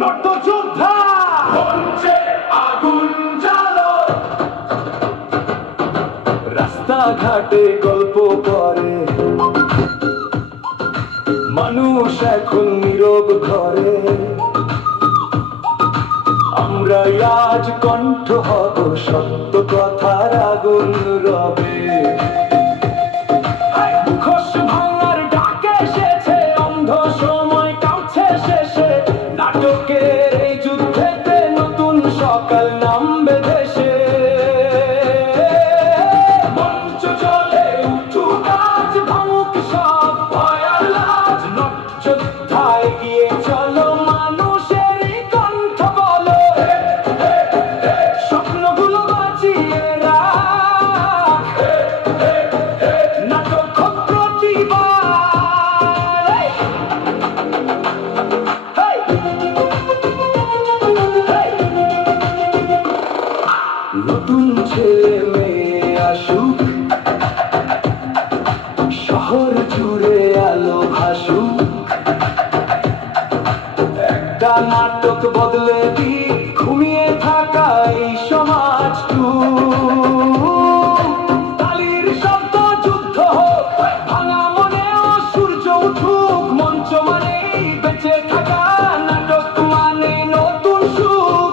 নটযোদ্ধা মঞ্চে আগুন জ্বালো, রাস্তাঘাটে গল্প করে মানুষ এখন নীরব ঘরে। আমরা আজ কণ্ঠ হব সত্য কথার আগুন রবে। মুখোশ ভাঙার ডাকে এসেছে, অন্ধ সময় কাছে শেষে। নাটকের এই যুদ্ধেতে নতুন সকাল নামবে দেশে। মঞ্চ চলে উঠুক আজ, ভাঙুক সব ভয় আর লাজ। নটযোদ্ধা এগিয়ে চলো, মানুষেরই কণ্ঠ বলো। স্বপ্নগুলো বাঁচিয়ে রাখ, নাটক হোক প্রতিবার। নতুন ছেলে মেয়ে আসুক, শহর জুড়ে আলো ভাসুক। একটা নাটক বদলে দিক ঘুমিয়ে থাকা এই সমাজ। তালির শব্দ যুদ্ধ হোক, ভাঙা মনেও সূর্য উঠুক। মঞ্চ মানেই বেঁচে থাকা, নাটক মানে নতুন সুখ।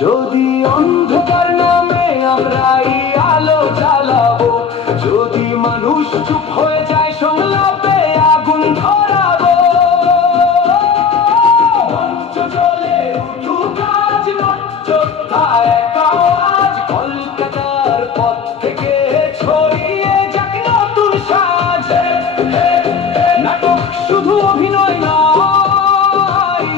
যদি অন্ধকার নামে আমরাই আলো জ্বালাবো, যদি মানুষ চুপ হয়ে যায় সংলাপে আগুন ধরাবো। মঞ্চ চলে উঠুক আজ, নটযোদ্ধা এক আওয়াজ। কলকাতার পথ থেকে ছড়িয়ে যাক নতুন সাজ। নাটক শুধু অভিনয় নয়,